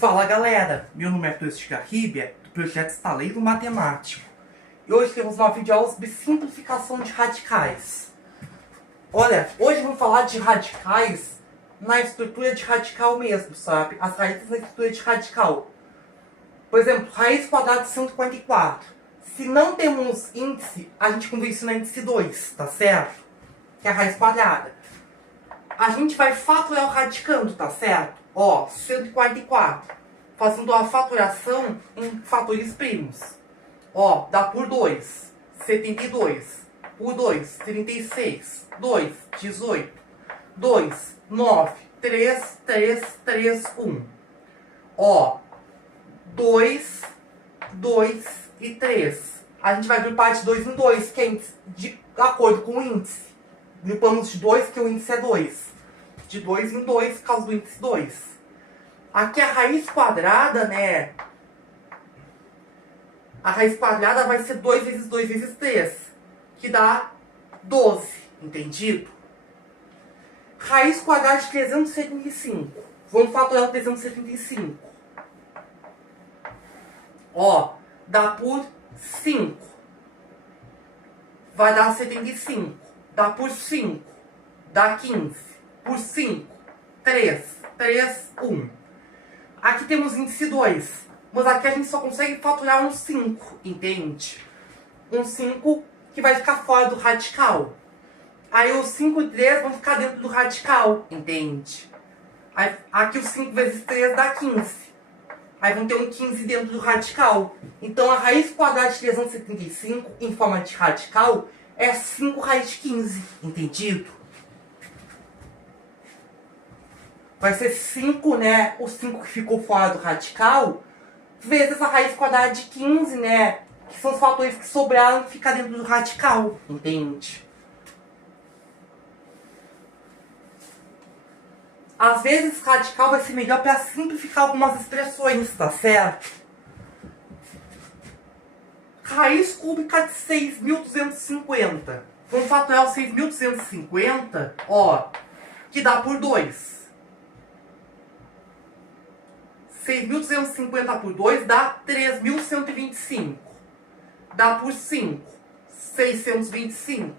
Fala galera, meu nome é Cláudio Garribia, do projeto Estaleiro Matemático. E hoje temos uma videoaula sobre simplificação de radicais. Olha, hoje vamos falar de radicais na estrutura de radical mesmo, sabe? As raízes na estrutura de radical. Por exemplo, raiz quadrada de 144. Se não temos índice, a gente conduz isso na índice 2, tá certo? Que é a raiz quadrada. A gente vai fatorar o radicando, tá certo? Ó, 144. Fazendo a fatoração em fatores primos. Ó, dá por 2. 72. Por 2, 36. 2, 18. 2, 9. 3, 3, 3, 1. Ó, 2, 2 e 3. A gente vai agrupar de 2 em 2, que é de acordo com o índice. Grupamos de 2, que o índice é 2. De 2 em 2, por causa do índice 2. Aqui a raiz quadrada, né? A raiz quadrada vai ser 2 vezes 2 vezes 3, que dá 12, entendido? Raiz quadrada de 375. Vamos fatorar o 375. Ó, dá por 5. Vai dar 75. Dá por 5. Dá 15. Por 5. 3. 3, 1. Aqui temos índice 2. Mas aqui a gente só consegue fatorar um 5, entende? Um 5 que vai ficar fora do radical. Aí os 5 e 3 vão ficar dentro do radical, entende? Aí, aqui os 5 vezes 3 dá 15. Aí vão ter um 15 dentro do radical. Então a raiz quadrada de 375 em forma de radical é 5 raiz de 15, entendido? Vai ser 5, né? O 5 que ficou fora do radical, vezes a raiz quadrada de 15, né? Que são os fatores que sobraram que ficam dentro do radical, entende? Às vezes, radical vai ser melhor para simplificar algumas expressões, tá certo? Raiz cúbica de 6.250. Vamos fatorar o 6.250, ó, que dá por 2. 6.250 por 2 dá 3.125. Dá por 5. 625.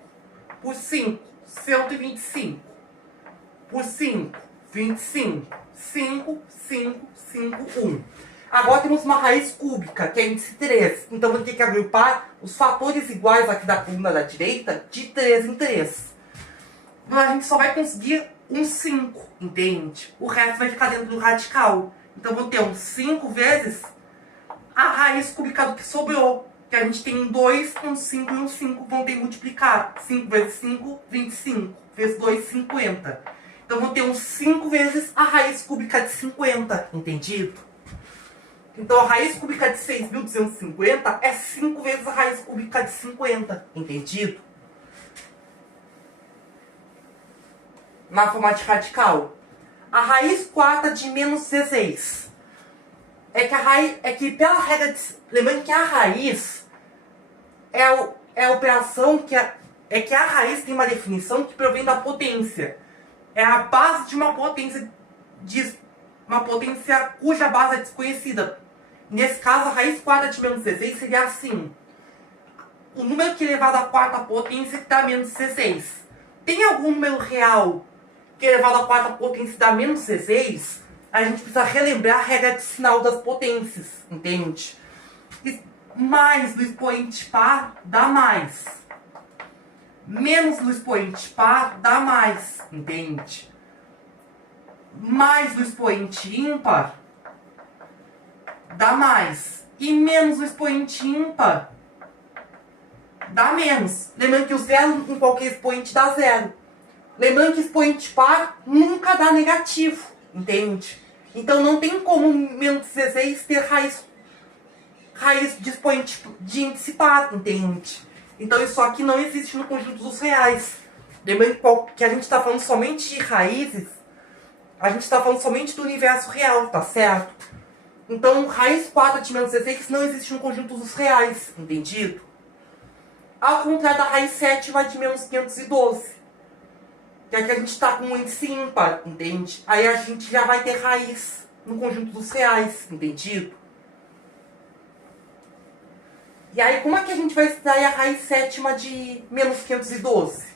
Por 5, 125. Por 5, 25. 5, 5, 5, 1. Agora temos uma raiz cúbica, que é índice 3. Então vamos ter que agrupar os fatores iguais aqui da coluna da direita de 3 em 3. Mas a gente só vai conseguir um 5, entende? O resto vai ficar dentro do radical. Então, vou ter um 5 vezes a raiz cúbica do que sobrou. Que a gente tem um 2, um 5 e um 5. Vão ter que multiplicar. 5 vezes 5, 25. Vezes 2, 50. Então, vou ter um 5 vezes a raiz cúbica de 50. Entendido? Então, a raiz cúbica de 6.250 é 5 vezes a raiz cúbica de 50. Entendido? Na forma de radical. A raiz quarta de menos 16. É que pela regra de... Lembrando que a raiz é a operação que que a raiz tem uma definição que provém da potência. É a base de uma potência cuja base é desconhecida. Nesse caso, a raiz quarta de menos 16 seria assim. O número que é elevado à quarta potência que dá menos 16. Tem algum número real que é elevado à quarta potência dá menos 16, a gente precisa relembrar a regra de sinal das potências, entende? E mais do expoente par dá mais. Menos do expoente par dá mais, entende? Mais do expoente ímpar dá mais. E menos do expoente ímpar dá menos. Lembrando que o zero em qualquer expoente dá zero. Lembrando que expoente par nunca dá negativo, entende? Então não tem como menos 16 ter raiz de expoente de índice par, entende? Então isso aqui não existe no conjunto dos reais. Lembrando que a gente está falando somente de raízes, a gente está falando somente do universo real, tá certo? Então raiz 4 de menos 16 não existe no conjunto dos reais, entendido? Ao contrário da raiz 7 vai de menos 512. Que aqui a gente está com um índice ímpar, entende? Aí a gente já vai ter raiz no conjunto dos reais, entendido? E aí, como é que a gente vai extrair a raiz sétima de menos 512?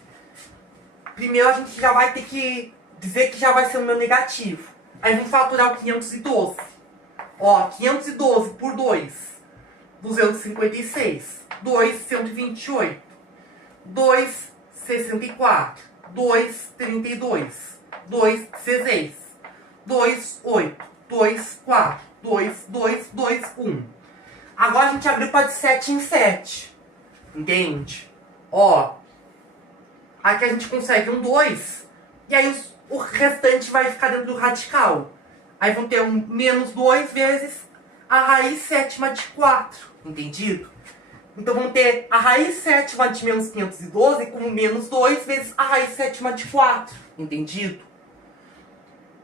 Primeiro, a gente já vai ter que dizer que já vai ser o número negativo. Aí, vamos faturar o 512. Ó, 512 por 2, 256. 2, 128. 2, 64. 2, 32. 2, 16. 2, 8. 2, 4. 2, 2, 2, 1. Agora a gente agrupa de 7 em 7. Entende? Ó. Aqui a gente consegue um 2. E aí o restante vai ficar dentro do radical. Aí vão ter um menos 2 vezes a raiz sétima de 4. Entendido? Então vamos ter a raiz sétima de menos 512 como menos 2 vezes a raiz sétima de 4. Entendido?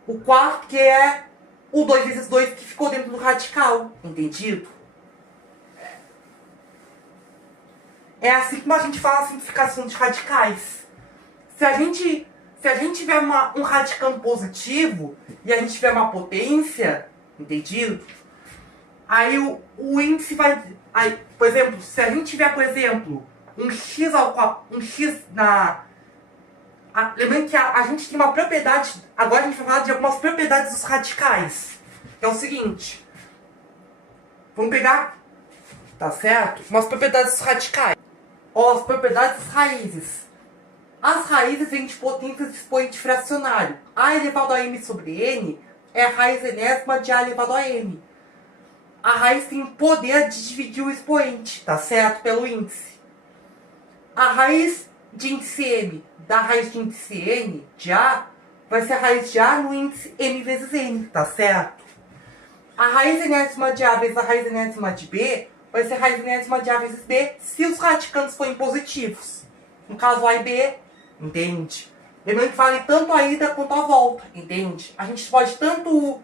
O 4 que é o 2 vezes 2 que ficou dentro do radical. Entendido? É assim como a gente faz a simplificação de radicais. Se a gente tiver um radicando positivo e a gente tiver uma potência, entendido? Aí o índice vai... Aí, por exemplo, se a gente tiver, por exemplo, um x ao quadrado, um x na... lembrando que a gente tem uma propriedade... Agora a gente vai falar de algumas propriedades dos radicais. Que é o seguinte. Vamos pegar... Tá certo? Umas propriedades dos radicais. Ó, as propriedades das raízes. As raízes vêm de potências de expoente fracionário. A elevado a m sobre n é a raiz enésima de a elevado a m. A raiz tem o poder de dividir o expoente, tá certo? Pelo índice. A raiz de índice m da raiz de índice n de a vai ser a raiz de a no índice m vezes n, tá certo? A raiz enésima de a vezes a raiz enésima de b vai ser a raiz enésima de a vezes b se os radicandos forem positivos. No caso a e b, entende? Lembrando que vale tanto a ida quanto a volta, entende? A gente pode tanto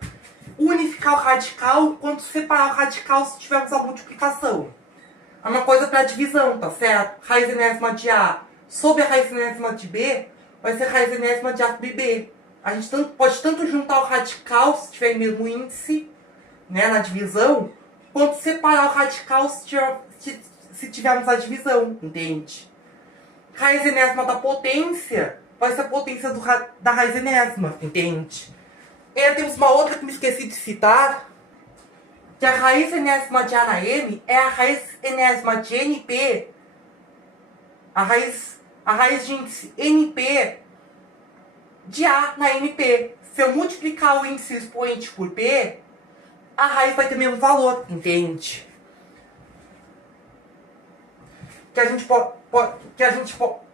unificar o radical quanto separar o radical se tivermos a multiplicação. É uma coisa para divisão, tá certo? Raiz enésima de a sobre a raiz enésima de b vai ser a raiz enésima de a sobre b. A gente pode tanto juntar o radical se tiver o mesmo índice, né, na divisão, quanto separar o radical se tivermos a divisão, entende? Raiz enésima da potência vai ser a potência da raiz enésima, entende? E aí temos uma outra que me esqueci de citar, que a raiz enésima de a na m é a raiz enésima de np, a raiz de índice np de a na np. Se eu multiplicar o índice expoente por p, a raiz vai ter o mesmo valor, entende? Que a gente pode,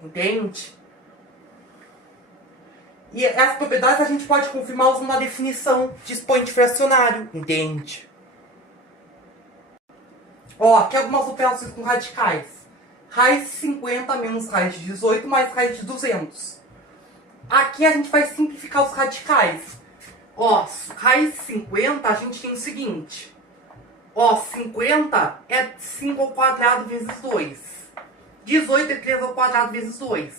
entende? E essas propriedades a gente pode confirmar usando a definição de expoente fracionário, entende? Ó, aqui algumas operações com radicais. Raiz de 50 menos raiz de 18 mais raiz de 200. Aqui a gente vai simplificar os radicais. Ó, raiz de 50 a gente tem o seguinte. Ó, 50 é 5 ao quadrado vezes 2. 18 é 3 ao quadrado vezes 2.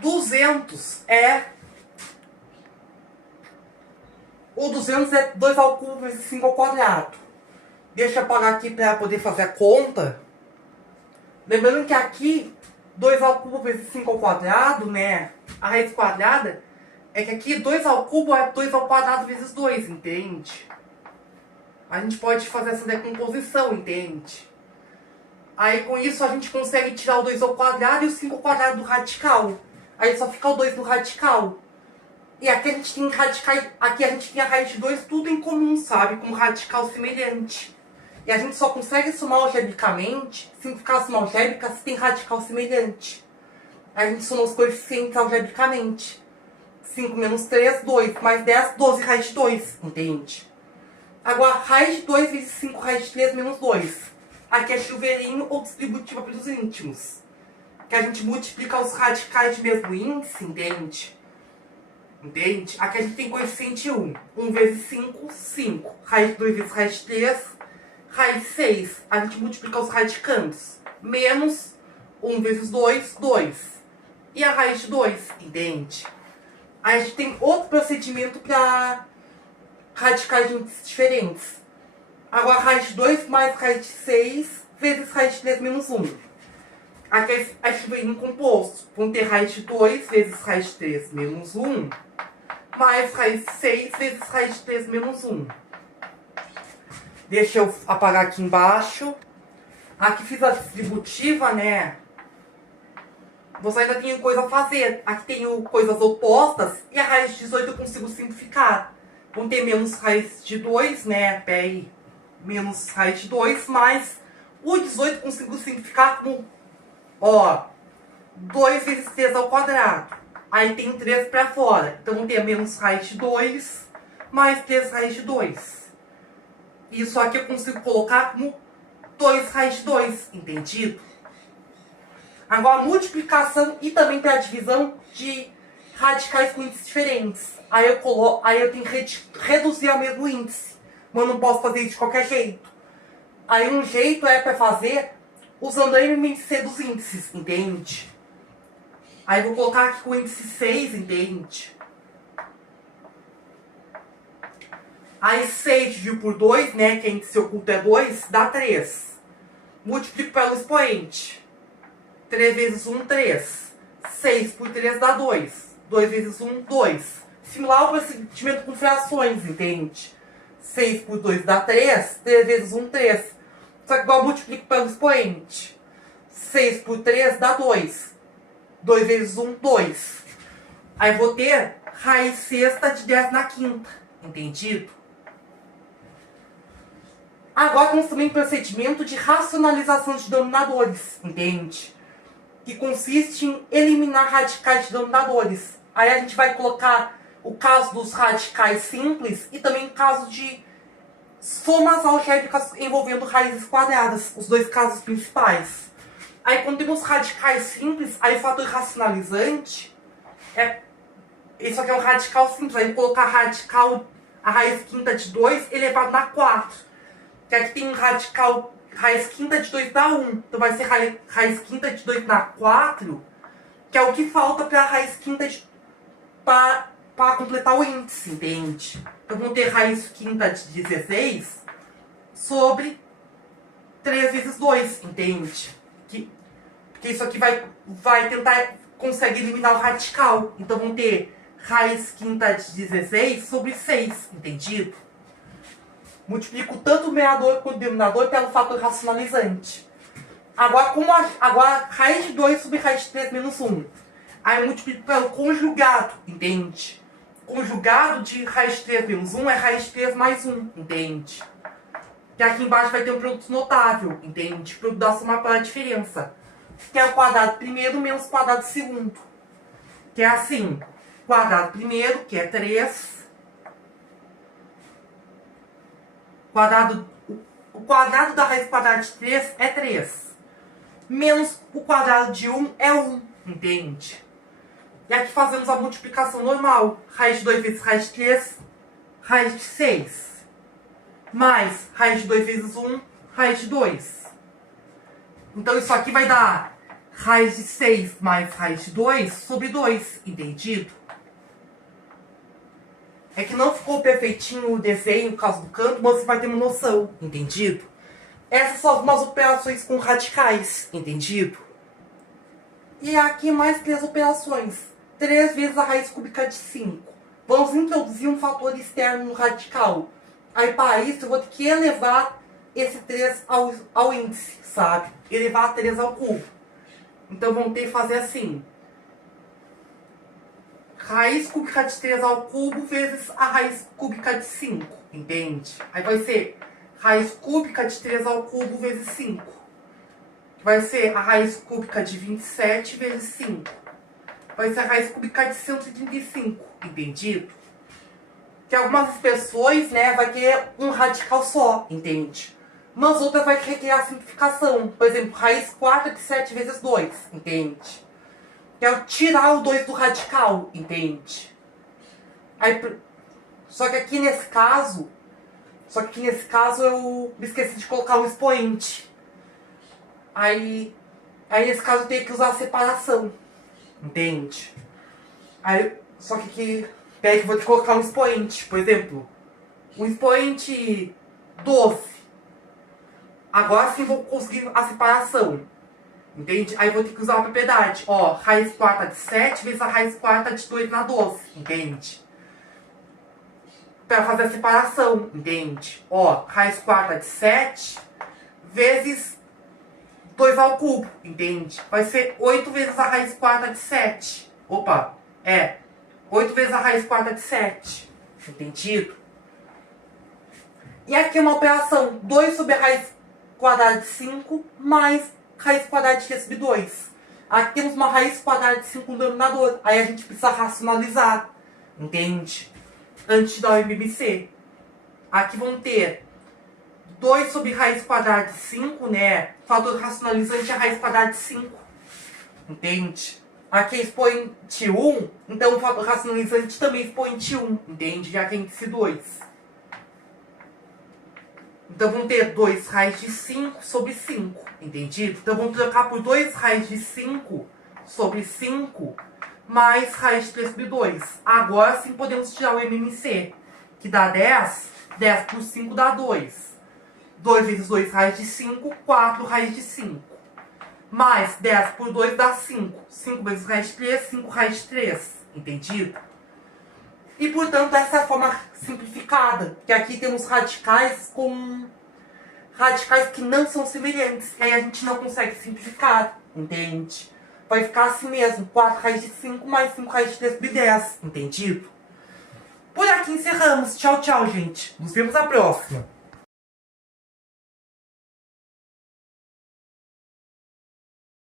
200 é... O 200 é 2 ao cubo vezes 5 ao quadrado. Deixa eu apagar aqui para poder fazer a conta. Lembrando que aqui, 2 ao cubo vezes 5 ao quadrado, né? A raiz quadrada, é que aqui 2 ao cubo é 2 ao quadrado vezes 2, entende? A gente pode fazer essa decomposição, entende? Aí com isso a gente consegue tirar o 2 ao quadrado e o 5 ao quadrado do radical. Aí só fica o 2 no radical. E aqui a gente tem radicais, aqui a gente tem a raiz de 2 tudo em comum, sabe? Com radical semelhante. E a gente só consegue somar algebricamente, simplificar a soma algébrica se tem radical semelhante. Aí a gente soma os coeficientes algebricamente. 5 menos 3, 2. Mais 10, 12 raiz de 2. Entende? Agora, raiz de 2 vezes 5 raiz de 3 menos 2. Aqui é chuveirinho ou distributiva pelos íntimos. Que a gente multiplica os radicais de mesmo índice, entende? Entende? Aqui a gente tem coeficiente 1. 1 vezes 5, 5. Raiz de 2 vezes raiz de 3, raiz de 6. A gente multiplica os radicandos. Menos 1 vezes 2, 2. E a raiz de 2, entende? Aí a gente tem outro procedimento para radicais de índices diferentes. Agora, raiz de 2 mais raiz de 6 vezes raiz de 3 menos 1. Aqui a gente vem no composto. Vão ter raiz de 2 vezes raiz de 3 menos 1, mais raiz de 6 vezes raiz de 3 menos 1. Deixa eu apagar aqui embaixo. Aqui fiz a distributiva, né? Você ainda tem coisa a fazer. Aqui tem coisas opostas. E a raiz de 18 eu consigo simplificar. Vão ter menos raiz de 2, né? Peraí. Menos raiz de 2, mais o 18 eu consigo simplificar como, ó, 2 vezes 3 ao quadrado. Aí tem 3 para fora. Então vão ter menos raiz de 2, mais 3 raiz de 2. Isso aqui eu consigo colocar como 2 raiz de 2, entendido? Agora a multiplicação e também tem a divisão de radicais com índices diferentes. Aí eu tenho que reduzir ao mesmo índice. Mas eu não posso fazer isso de qualquer jeito. Aí um jeito é para fazer usando o MMC dos índices, entende? Aí vou colocar aqui com o índice 6, entende? Aí 6 dividido por 2, né, que é índice oculto é 2, dá 3. Multiplico pelo expoente. 3 vezes 1, 3. 6 por 3 dá 2. 2 vezes 1, 2. Similar ao procedimento com frações, entende? 6 por 2 dá 3. 3 vezes 1, 3. Só que igual eu multiplico pelo expoente. 6 por 3 dá 2. 2 vezes 1, 2. Aí vou ter raiz sexta de 10 na quinta. Entendido? Agora temos também o procedimento de racionalização de denominadores. Entende? Que consiste em eliminar radicais de denominadores. Aí a gente vai colocar o caso dos radicais simples e também o caso de somas algébricas envolvendo raízes quadradas, os dois casos principais. Aí quando temos radicais simples, aí o fator racionalizante isso aqui é um radical simples, aí colocar a raiz quinta de 2 elevado na 4. Que aqui tem um radical, raiz quinta de 2 dá 1, então vai ser raiz quinta de 2 na 4, que é o que falta para a raiz quinta para completar o índice, entende? Então vamos ter raiz quinta de 16 sobre 3 vezes 2, entende? Porque isso aqui vai tentar, consegue eliminar o radical. Então vamos ter raiz quinta de 16 sobre 6, entendido? Multiplico tanto o numerador quanto o denominador pelo fator racionalizante. Agora raiz de 2 sobre raiz de 3 menos 1. Aí eu multiplico pelo conjugado, entende? Conjugado de raiz de 3 menos 1 é raiz de 3 mais 1, entende? Que aqui embaixo vai ter um produto notável, entende? Produto da soma pela diferença. Que é o quadrado primeiro menos o quadrado segundo. Que é assim, quadrado primeiro, que é 3. O quadrado da raiz quadrada de 3 é 3. Menos o quadrado de 1 é 1, entende? E aqui fazemos a multiplicação normal. Raiz de 2 vezes raiz de 3, raiz de 6. Mais raiz de 2 vezes 1, raiz de 2. Então isso aqui vai dar raiz de 6 mais raiz de 2 sobre 2, entendido? É que não ficou perfeitinho o desenho por causa do canto, mas você vai ter uma noção, entendido? Essas são algumas operações com radicais, entendido? E aqui mais 3 operações. 3 vezes a raiz cúbica de 5. Vamos introduzir um fator externo no radical. Aí para isso eu vou ter que elevar esse 3 ao índice, sabe? Elevar 3 ao cubo. Então vamos ter que fazer assim. Raiz cúbica de 3 ao cubo vezes a raiz cúbica de 5, entende? Aí vai ser raiz cúbica de 3 ao cubo vezes 5. Que vai ser a raiz cúbica de 27 vezes 5. Vai ser a raiz cúbica de 135, entendido? Que algumas expressões, né, vai ter um radical só, entende? Mas outras vai requerer a simplificação. Por exemplo, raiz 4 de 7 vezes 2, entende? Que é tirar o 2 do radical, entende? Aí, só que aqui nesse caso eu me esqueci de colocar um expoente. Aí nesse caso eu tenho que usar a separação, entende? Aí, só que peraí que eu vou ter que colocar um expoente, por exemplo. um expoente 12. Agora sim vou conseguir a separação. Entende? Aí vou ter que usar a propriedade. Ó, raiz quarta de 7 vezes a raiz quarta de 2 na 12. Entende? Para fazer a separação. Entende? Ó, raiz quarta de 7 vezes 2 ao cubo. Entende? Vai ser 8 vezes a raiz quarta de 7. Opa, 8 vezes a raiz quarta de 7. Entendido? E aqui uma operação 2 sobre a raiz quadrada de 5 mais raiz quadrada de 3 sobre 2. Aqui temos uma raiz quadrada de 5 no denominador. Aí a gente precisa racionalizar. Entende? Antes de dar o MMC. Aqui vão ter 2 sobre raiz quadrada de 5, né? O fator racionalizante é a raiz quadrada de 5. Entende? Aqui é expoente 1, então o fator racionalizante também é expoente 1. Entende? Já que é índice 2. Então vamos ter 2 raiz de 5 sobre 5, entendido? Então vamos trocar por 2 raiz de 5 sobre 5 mais raiz de 3 sobre 2. Agora sim podemos tirar o MMC, que dá 10. 10 por 5 dá 2. 2 vezes 2 raiz de 5, 4 raiz de 5. Mais 10 por 2 dá 5. 5 vezes raiz de 3, 5 raiz de 3. Entendido? E, portanto, essa é a forma simplificada. Que aqui temos radicais com radicais que não são semelhantes. E aí a gente não consegue simplificar. Entende? Vai ficar assim mesmo. 4 raiz de 5 mais 5 raiz de 3 sobre 10. Entendido? Por aqui encerramos. Tchau, tchau, gente. Nos vemos na próxima.